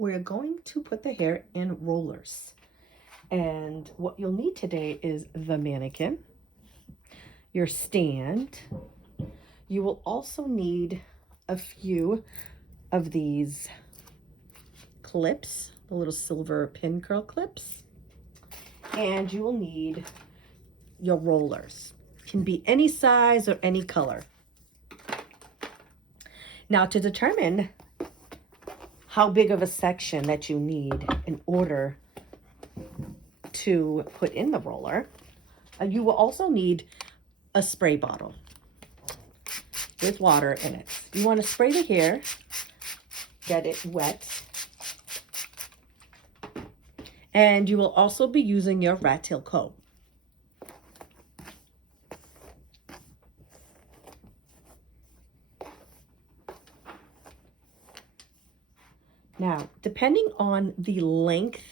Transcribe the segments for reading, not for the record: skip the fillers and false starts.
we're going to put the hair in rollers. And what you'll need today is the mannequin, your stand. You will also need a few of these clips, the little silver pin curl clips. And you will need your rollers. Can be any size or any color. Now, to determine how big of a section that you need in order to put in the roller, you will also need a spray bottle with water in it. You want to spray the hair, get it wet, and you will also be using your rat tail comb. Now, depending on the length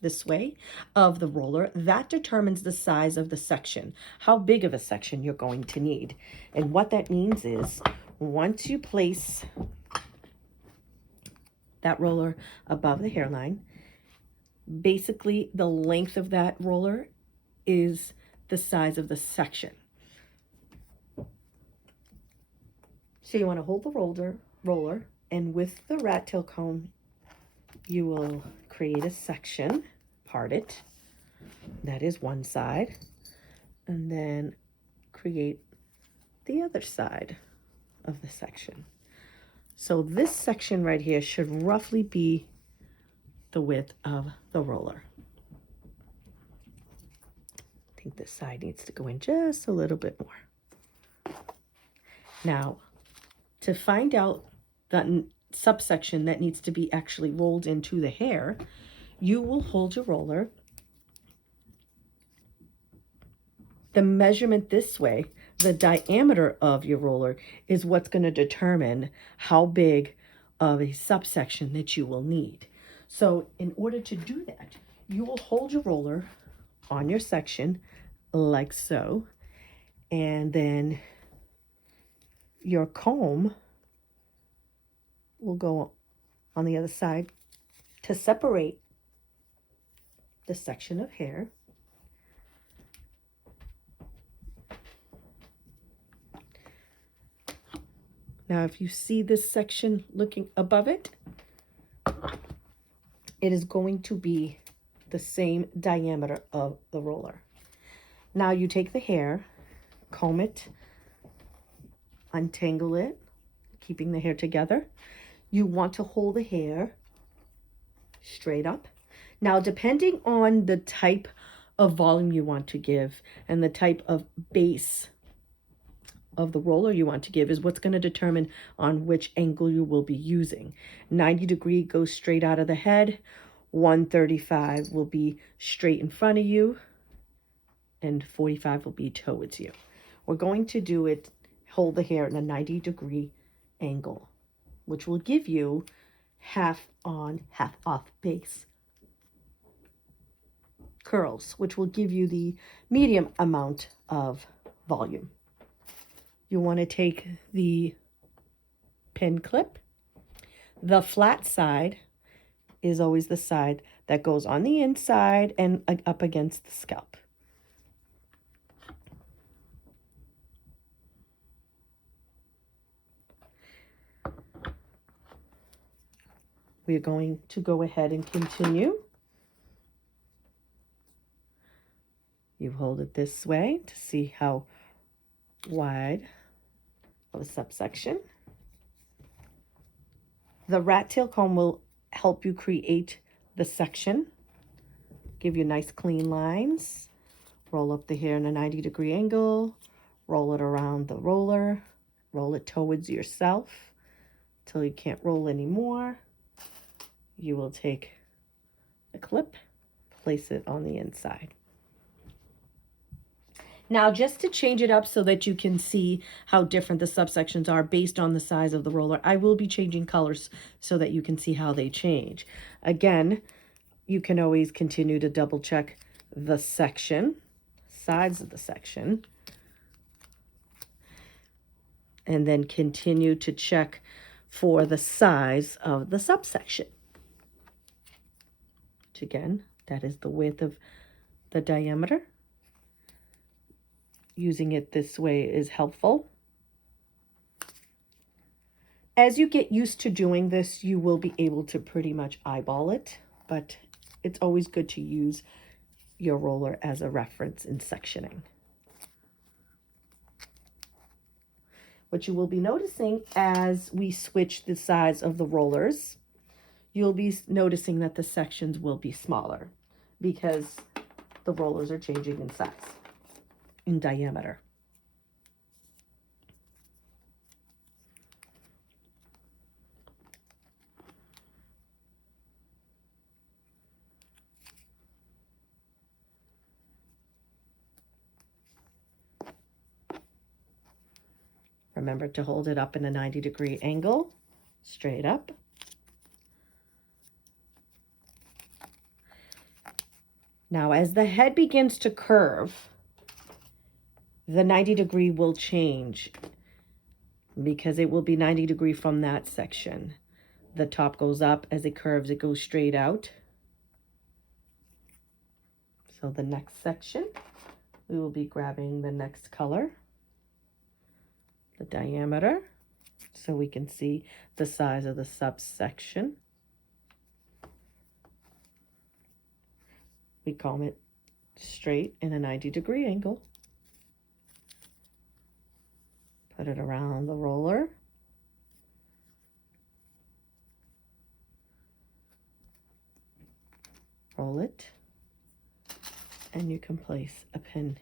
this way of the roller, that determines the size of the section, how big of a section you're going to need. And what that means is once you place that roller above the hairline, basically the length of that roller is the size of the section. So you want to hold the roller, and with the rat tail comb, you will create a section, part it. That is one side. And then create the other side of the section. So this section right here should roughly be the width of the roller. I think this side needs to go in just a little bit more. Now, to find out the subsection that needs to be actually rolled into the hair, you will hold your roller. The measurement this way, the diameter of your roller, is what's going to determine how big of a subsection that you will need. So in order to do that, you will hold your roller on your section like so, and then your comb will go on the other side to separate the section of hair. Now, if you see this section looking above it, it is going to be the same diameter of the roller. Now you take the hair, comb it, untangle it, keeping the hair together. You want to hold the hair straight up. Now, depending on the type of volume you want to give and the type of base of the roller you want to give is what's going to determine on which angle you will be using. 90-degree goes straight out of the head. 135 will be straight in front of you, and 45 will be towards you. We're going to do it, hold the hair in a 90-degree angle, which will give you half on, half off base curls, which will give you the medium amount of volume. You want to take the pin clip. The flat side is always the side that goes on the inside and up against the scalp. We're going to go ahead and continue. You hold it this way to see how wide of a subsection. The rat tail comb will help you create the section, give you nice clean lines. Roll up the hair in a 90-degree angle, roll it around the roller, roll it towards yourself till you can't roll anymore. You will take a clip, place it on the inside. Now, just to change it up so that you can see how different the subsections are based on the size of the roller, I will be changing colors so that you can see how they change. Again, you can always continue to double check the section, sides of the section, and then continue to check for the size of the subsection. Which again, that is the width of the diameter. Using it this way is helpful. As you get used to doing this, you will be able to pretty much eyeball it, but it's always good to use your roller as a reference in sectioning. What you will be noticing as we switch the size of the rollers, you'll be noticing that the sections will be smaller because the rollers are changing in size, in diameter. Remember to hold it up in a 90-degree angle, straight up. Now, as the head begins to curve, the 90-degree will change because it will be 90-degree from that section. The top goes up. As it curves, it goes straight out. So the next section, we will be grabbing the next color, the diameter, so we can see the size of the subsection. We comb it straight in a 90-degree angle. Put it around the roller. Roll it. And you can place a pin.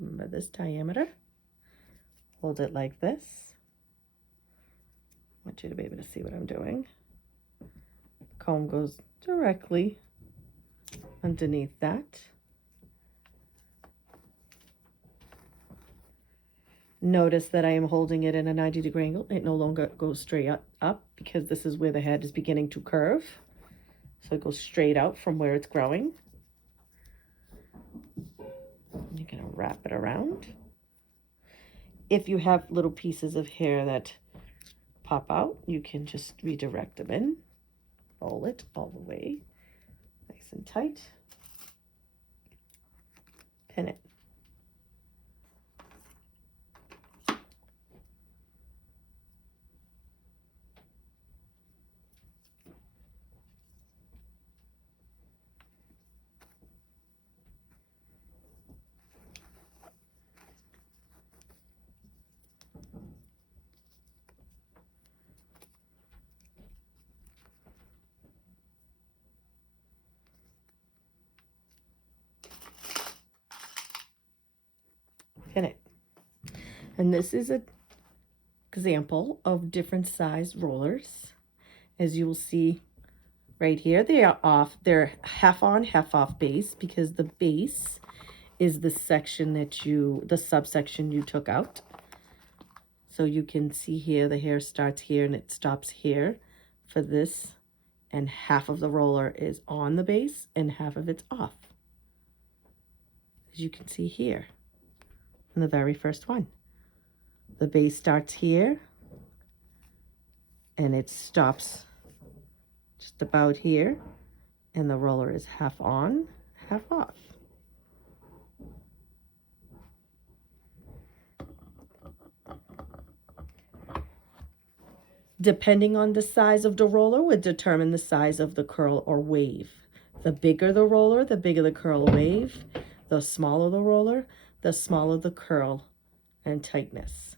Remember this diameter. Hold it like this. I want you to be able to see what I'm doing. The comb goes directly underneath that. Notice that I am holding it in a 90-degree angle. It no longer goes straight up because this is where the head is beginning to curve. So it goes straight out from where it's growing. You're going to wrap it around. If you have little pieces of hair that pop out, you can just redirect them in. Roll it all the way, nice and tight. Pin it. Pin it. And this is an example of different size rollers. As you will see right here, they are off. They're half on, half off base because the base is the section that the subsection you took out. So you can see here, the hair starts here and it stops here for this. And half of the roller is on the base and half of it's off. As you can see here. In the very first one. The base starts here and it stops just about here, and the roller is half on, half off. Depending on the size of the roller would determine the size of the curl or wave. The bigger the roller, the bigger the curl or wave. The smaller the roller, the smaller the curl and tightness.